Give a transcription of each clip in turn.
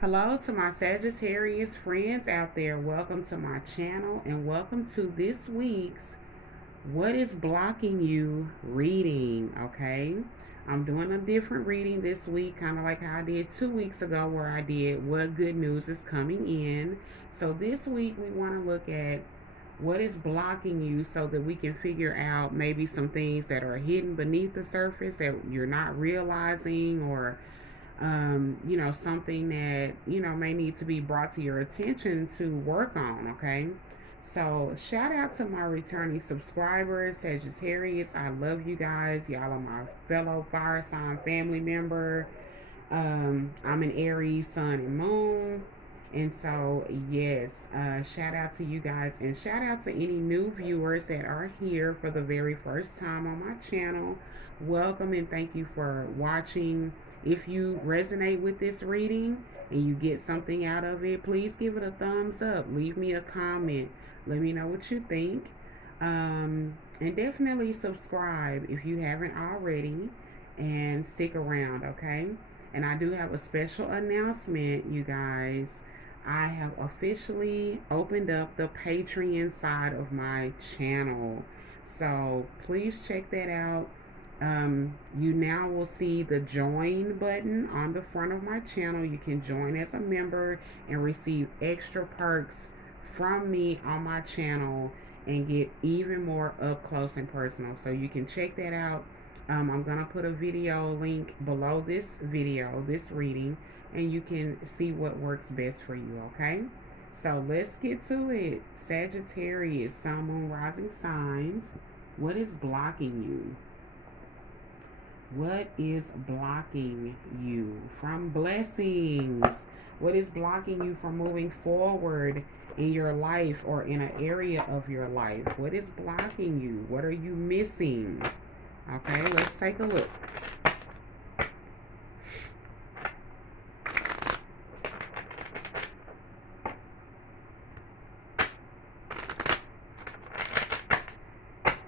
Hello to my Sagittarius friends out there. Welcome to my channel and welcome to this week's What is Blocking You reading. Okay, I'm doing a different reading this week, kind of like how I did 2 weeks ago, where I did What Good News is Coming In. So this week we want to look at what is blocking you so that we can figure out maybe some things that are hidden beneath the surface that you're not realizing, or something that, may need to be brought to your attention to work on, okay? So, shout out to my returning subscribers, Sagittarius. I love you guys. Y'all are my fellow fire sign family member. I'm an Aries, Sun, and Moon. And so, yes, shout out to you guys, and shout out to any new viewers that are here for the very first time on my channel. Welcome and thank you for watching. If you resonate with this reading and you get something out of it, please give it a thumbs up. Leave me a comment. Let me know what you think. And definitely subscribe if you haven't already, and stick around, okay? And I do have a special announcement, you guys. I have officially opened up the Patreon side of my channel. So please check that out. You now will see the join button on the front of my channel. You can join as a member and receive extra perks from me on my channel and get even more up close and personal. So you can check that out. I'm going to put a video link below this video, this reading, and you can see what works best for you, okay? So let's get to it. Sagittarius, Sun, Moon, Rising signs. What is blocking you? What is blocking you from blessings? What is blocking you from moving forward in your life or in an area of your life? What is blocking you? What are you missing? Okay, let's take a look.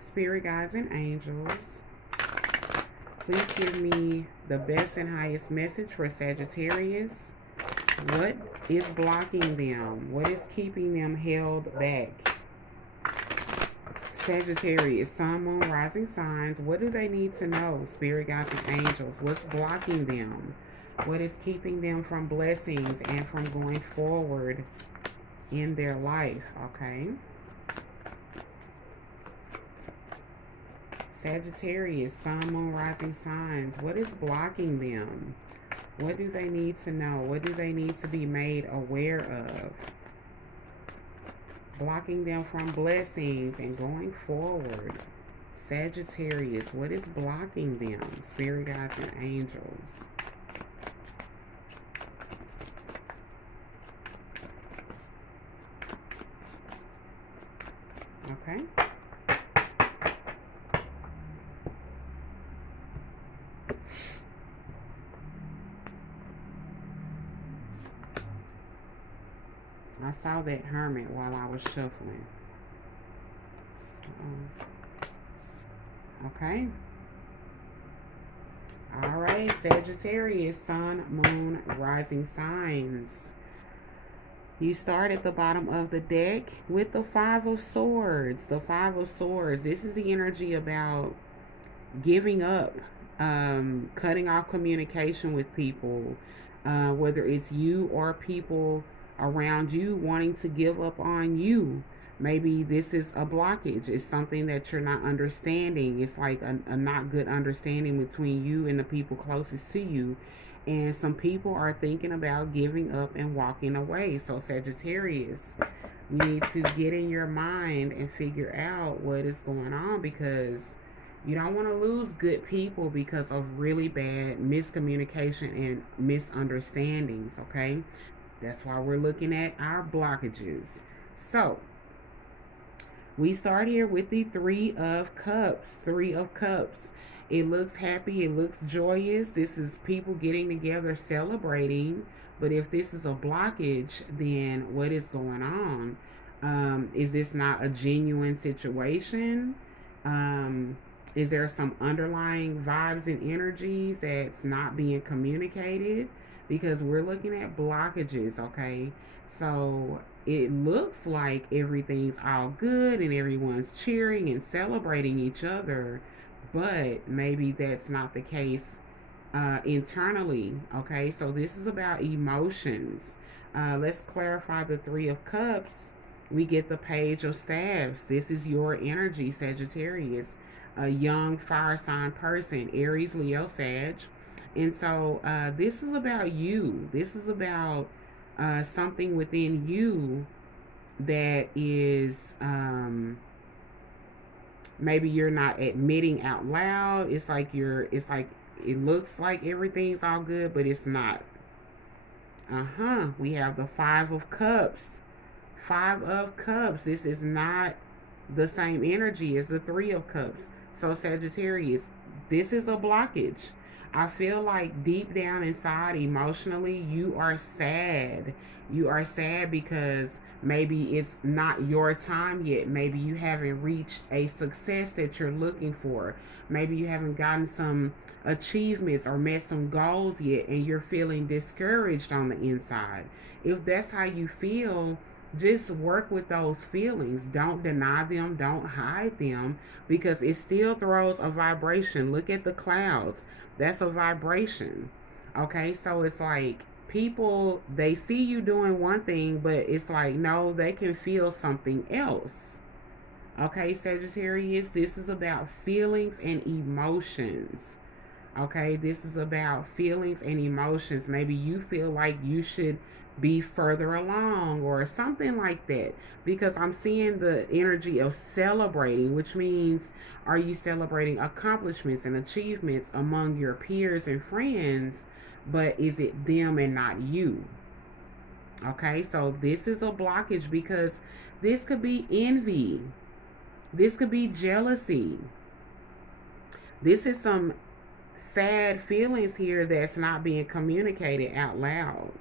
Spirit guides and angels, please give me the best and highest message for Sagittarius. What is blocking them? What is keeping them held back? Sagittarius, Sun, Moon, Rising signs. What do they need to know? Spirit guides and angels. What's blocking them? What is keeping them from blessings and from going forward in their life? Okay. Sagittarius, Sun, Moon, Rising signs. What is blocking them? What do they need to know? What do they need to be made aware of? Blocking them from blessings and going forward. Sagittarius, what is blocking them? Spirit guides and angels. Okay. I saw that Hermit while I was shuffling. Okay. All right, Sagittarius, Sun, Moon, Rising signs. You start at the bottom of the deck with the Five of Swords. The Five of Swords. This is the energy about giving up, cutting off communication with people, whether it's you or people around you wanting to give up on you. Maybe this is a blockage. It's something that you're not understanding. It's like a not good understanding between you and the people closest to you. And some people are thinking about giving up and walking away. So Sagittarius, you need to get in your mind and figure out what is going on, because you don't want to lose good people because of really bad miscommunication and misunderstandings, okay? That's why we're looking at our blockages. So, we start here with the Three of Cups. Three of Cups. It looks happy. It looks joyous. This is people getting together, celebrating. But if this is a blockage, then what is going on? Is this not a genuine situation? Is there some underlying vibes and energies that's not being communicated? because we're looking at blockages, okay? So it looks like everything's all good and everyone's cheering and celebrating each other, but maybe that's not the case internally, okay? So this is about emotions. Let's clarify the Three of Cups. We get the Page of Staves. This is your energy, Sagittarius, a young fire sign person, Aries, Leo, Sag. And so this is about you. This is about something within you that is maybe you're not admitting out loud. It's like it looks like everything's all good, but it's not. We have the Five of Cups. Five of Cups. This is not the same energy as the Three of Cups. So Sagittarius, this is a blockage. I feel like deep down inside, emotionally, you are sad. You are sad because maybe it's not your time yet. Maybe you haven't reached a success that you're looking for. Maybe you haven't gotten some achievements or met some goals yet, and you're feeling discouraged on the inside. If that's how you feel, just work with those feelings. Don't deny them. Don't hide them, because it still throws a vibration. Look at the clouds. That's a vibration. Okay, so it's like people, they see you doing one thing, but it's like, no, they can feel something else. Okay, Sagittarius, this is about feelings and emotions. Okay, this is about feelings and emotions. Maybe you feel like you should be further along or something like that, because I'm seeing the energy of celebrating, which means, are you celebrating accomplishments and achievements among your peers and friends, but is it them and not you? Okay, so this is a blockage, because this could be envy, this could be jealousy, this is some sad feelings here that's not being communicated out loud.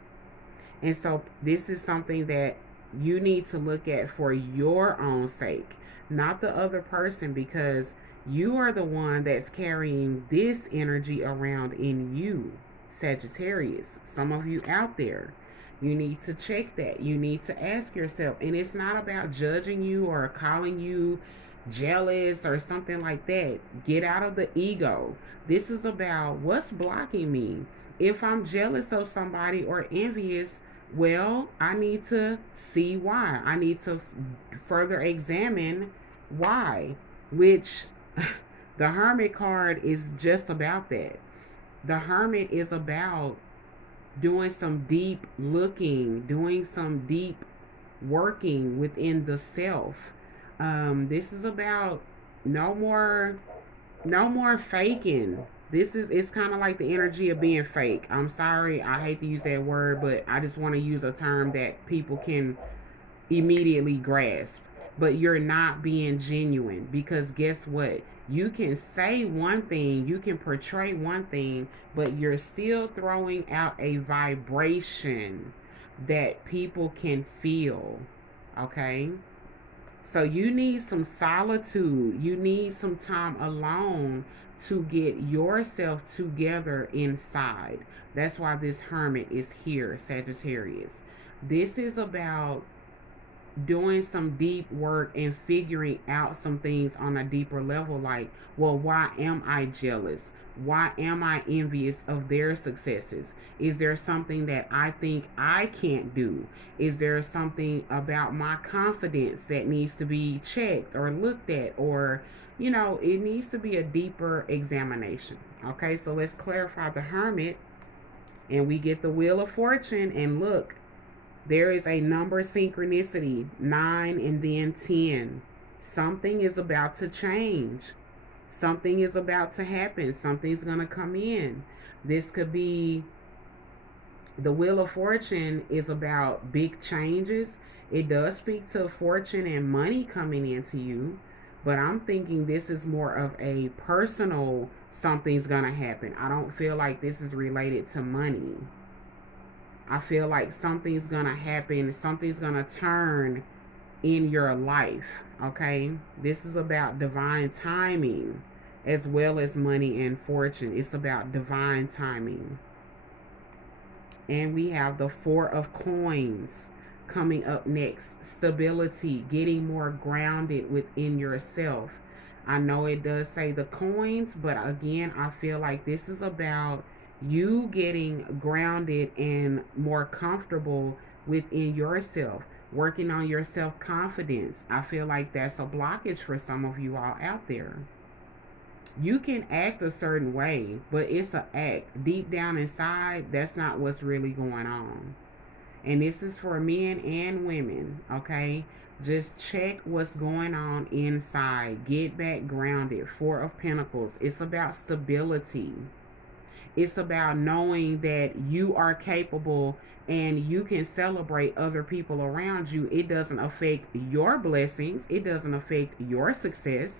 And so this is something that you need to look at for your own sake, not the other person, because you are the one that's carrying this energy around in you, Sagittarius. Some of you out there, you need to check that. You need to ask yourself, and it's not about judging you or calling you jealous or something like that. Get out of the ego. This is about what's blocking me. If I'm jealous of somebody or envious, well, I need to see why. I need to further examine why, which the Hermit card is just about that. The Hermit is about doing some deep looking, doing some deep working within the self. This is about no more faking. It's kind of like the energy of being fake. I'm sorry, I hate to use that word, but I just want to use a term that people can immediately grasp. But you're not being genuine, because guess what? You can say one thing, you can portray one thing, but you're still throwing out a vibration that people can feel. Okay? So you need some solitude. You need some time alone to get yourself together inside. That's why this Hermit is here, Sagittarius. This is about doing some deep work and figuring out some things on a deeper level, like, well, why am I jealous? Why am I envious of their successes? Is there something that I think I can't do? Is there something about my confidence that needs to be checked or looked at? Or, you know, it needs to be a deeper examination. Okay, so let's clarify the Hermit. And we get the Wheel of Fortune. And look, there is a number synchronicity, 9 and then 10. Something is about to change. Something is about to happen. Something's going to come in. This could be, the Wheel of Fortune is about big changes. It does speak to fortune and money coming into you. But I'm thinking this is more of a personal, something's going to happen. I don't feel like this is related to money. I feel like something's going to happen. Something's going to turn in your life. Okay? This is about divine timing as well as money and fortune. It's about divine timing. And we have the Four of Coins coming up next. Stability, getting more grounded within yourself. I know it does say the coins, but again, I feel like this is about you getting grounded and more comfortable within yourself, working on your self confidence. I feel like that's a blockage for some of you all out there. You can act a certain way, but it's an act. Deep down inside, that's not what's really going on. And this is for men and women, okay? Just check what's going on inside. Get back grounded. Four of Pentacles. It's about stability. It's about knowing that you are capable and you can celebrate other people around you. It doesn't affect your blessings. It doesn't affect your success.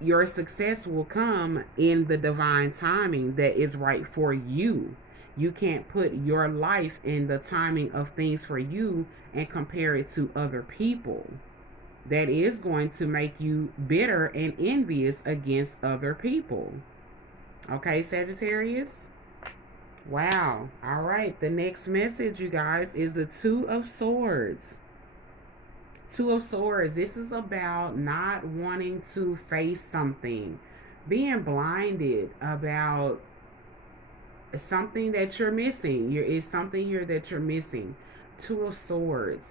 Your success will come in the divine timing that is right for you. You can't put your life in the timing of things for you and compare it to other people. That is going to make you bitter and envious against other people. Okay, Sagittarius? Wow. All right. The next message, you guys, is the Two of Swords. Two of Swords. This is about not wanting to face something. Being blinded about something that you're missing. Is something here that you're missing. Two of Swords.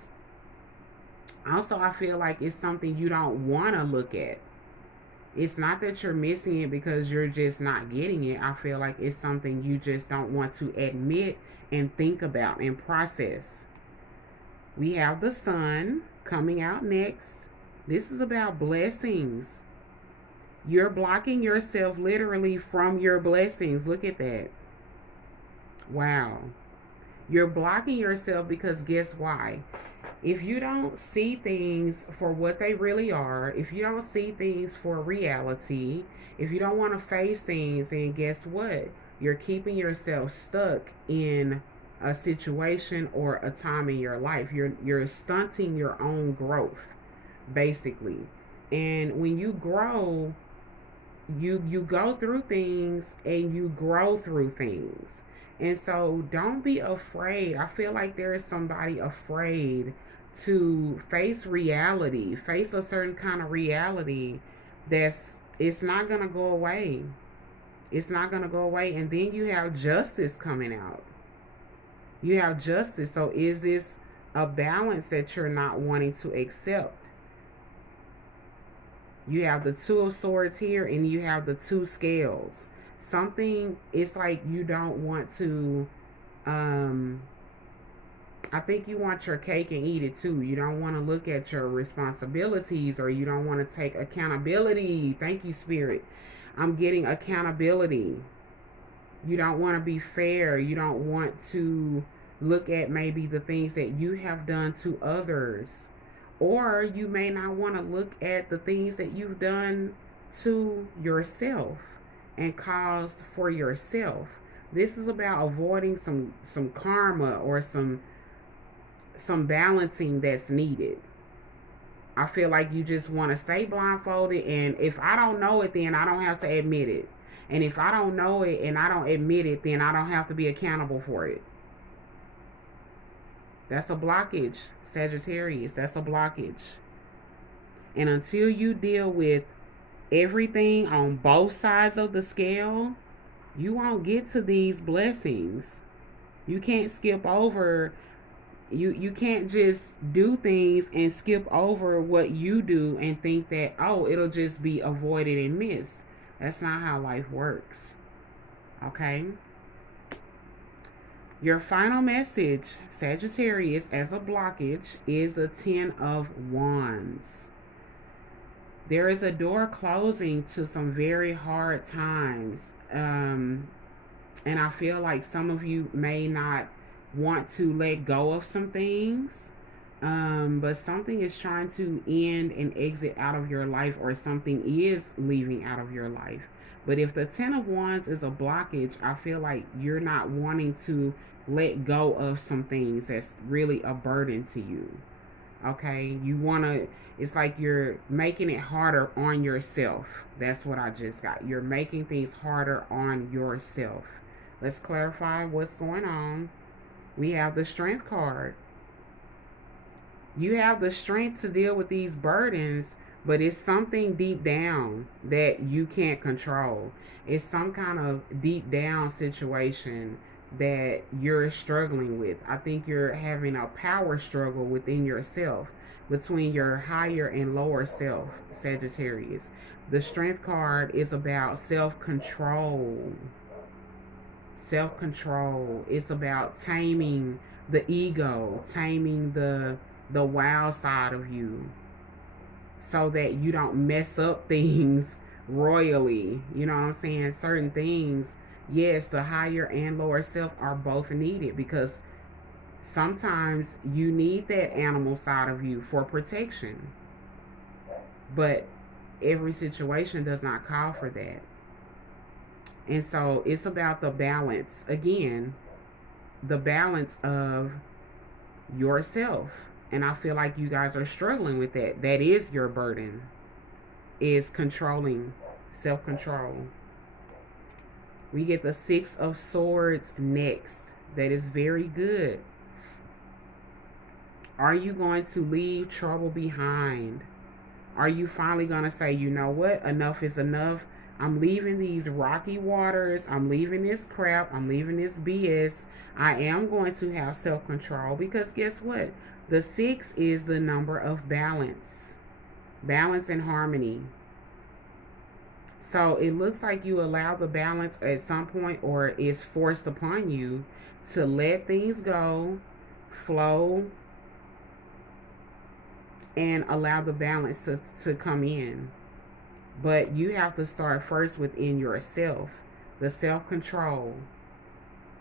Also, I feel like it's something you don't want to look at. It's not that you're missing it because you're just not getting it. I feel like it's something you just don't want to admit and think about and process. We have the Sun coming out next. This is about blessings. You're blocking yourself literally from your blessings. Look at that. Wow. You're blocking yourself because guess why? If you don't see things for what they really are, if you don't see things for reality, if you don't want to face things, then guess what? You're keeping yourself stuck in a situation or a time in your life. You're stunting your own growth, basically. And when you grow, you go through things and you grow through things. And so don't be afraid. I feel like there is somebody afraid to face reality, face a certain kind of reality it's not going to go away. It's not going to go away. And then you have justice coming out. You have justice. So is this a balance that you're not wanting to accept? You have the Two of Swords here and you have the Two Scales. Something, it's like you don't want to, I think you want your cake and eat it too. You don't want to look at your responsibilities, or you don't want to take accountability. Thank you, Spirit. I'm getting accountability. You don't want to be fair. You don't want to look at maybe the things that you have done to others. Or you may not want to look at the things that you've done to yourself and caused for yourself. This is about avoiding some karma or some balancing that's needed. I feel like you just want to stay blindfolded, and if I don't know it, then I don't have to admit it. And if I don't know it and I don't admit it, then I don't have to be accountable for it. That's a blockage, Sagittarius. That's a blockage. And until you deal with everything on both sides of the scale, you won't get to these blessings. You can't skip over. You can't just do things and skip over what you do and think that, oh, it'll just be avoided and missed. That's not how life works. Okay? Your final message, Sagittarius, as a blockage is the Ten of Wands. There is a door closing to some very hard times. And I feel like some of you may not want to let go of some things. But something is trying to end and exit out of your life, or something is leaving out of your life. But if the Ten of Wands is a blockage, I feel like you're not wanting to let go of some things that's really a burden to you. Okay? You want to, it's like you're making it harder on yourself. That's what I just got. You're making things harder on yourself. Let's clarify what's going on. We have the Strength card. You have the strength to deal with these burdens, but it's something deep down that you can't control. It's some kind of deep down situation that you're struggling with. I think you're having a power struggle within yourself, between your higher and lower self, Sagittarius. The Strength card is about self control. Self control. It's about taming the ego, taming the wild side of you, so that you don't mess up things royally. You know what I'm saying? Certain things, yes, the higher and lower self are both needed, because sometimes you need that animal side of you for protection. But every situation does not call for that. And so it's about the balance. Again, the balance of yourself. And I feel like you guys are struggling with that. That is your burden, is controlling, self-control. We get the Six of Swords next. That is very good. Are you going to leave trouble behind? Are you finally going to say, you know what? Enough is enough. I'm leaving these rocky waters. I'm leaving this crap. I'm leaving this BS. I am going to have self-control, because guess what? The 6 is the number of balance. Balance and harmony. So it looks like you allow the balance at some point, or it's forced upon you to let things go, flow, and allow the balance to come in. But you have to start first within yourself. The self-control.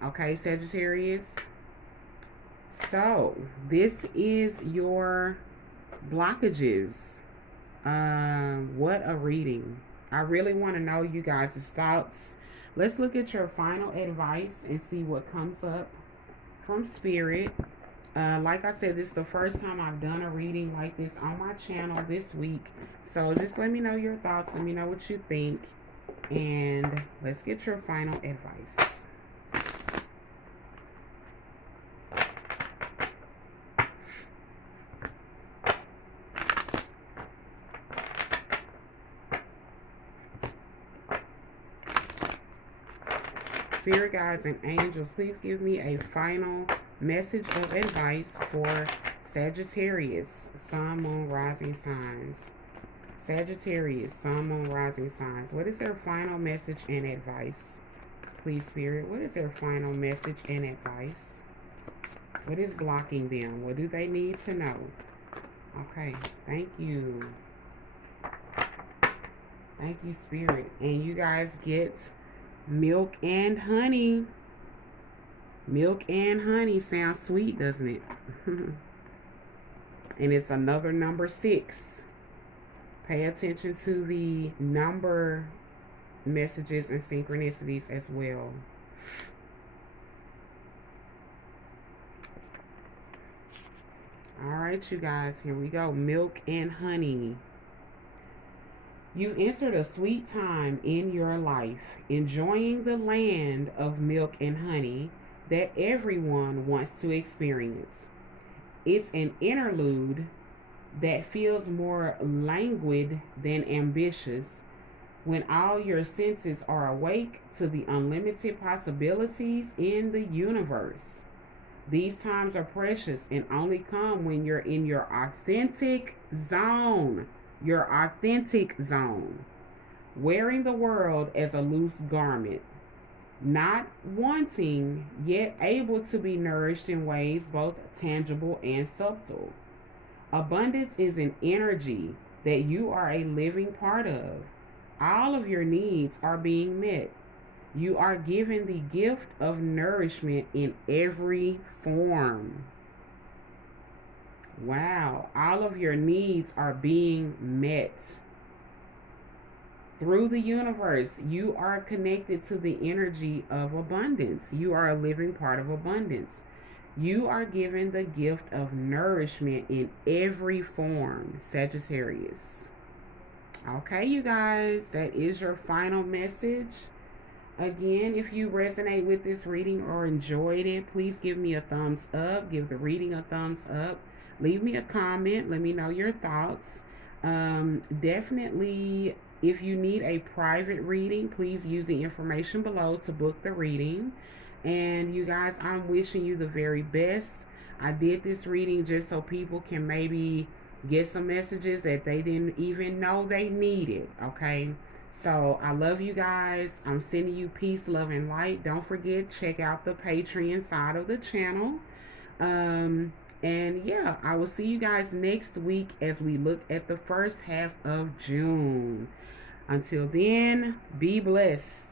Okay, Sagittarius? So, this is your blockages. What a reading. I really want to know you guys' thoughts. Let's look at your final advice and see what comes up from Spirit. Like I said, this is the first time I've done a reading like this on my channel this week. So just let me know your thoughts. Let me know what you think. And let's get your final advice. Spirit guides and angels, please give me a final message of advice for Sagittarius, Sun, Moon, Rising signs. Sagittarius, Sun, Moon, Rising signs. What is their final message and advice? Please, Spirit, what is their final message and advice? What is blocking them? What do they need to know? Okay, thank you. Thank you, Spirit. And you guys get milk and honey. Milk and honey sounds sweet, doesn't it? And it's another number 6. Pay attention to the number messages and synchronicities as well. All right, you guys, here we go. Milk and honey. You've entered a sweet time in your life, enjoying the land of milk and honey that everyone wants to experience. It's an interlude that feels more languid than ambitious, when all your senses are awake to the unlimited possibilities in the universe. These times are precious and only come when you're in your authentic zone. Your authentic zone. Wearing the world as a loose garment. Not wanting, yet able to be nourished in ways both tangible and subtle. Abundance is an energy that you are a living part of. All of your needs are being met. You are given the gift of nourishment in every form. Wow, all of your needs are being met. Through the universe, you are connected to the energy of abundance. You are a living part of abundance. You are given the gift of nourishment in every form, Sagittarius. Okay, you guys, that is your final message. Again, if you resonate with this reading or enjoyed it, please give me a thumbs up. Give the reading a thumbs up. Leave me a comment. Let me know your thoughts. Definitely, if you need a private reading, please use the information below to book the reading. And you guys, I'm wishing you the very best. I did this reading just so people can maybe get some messages that they didn't even know they needed. Okay. So I love you guys. I'm sending you peace, love, and light. Don't forget, check out the Patreon side of the channel. And yeah, I will see you guys next week as we look at the first half of June. Until then, be blessed.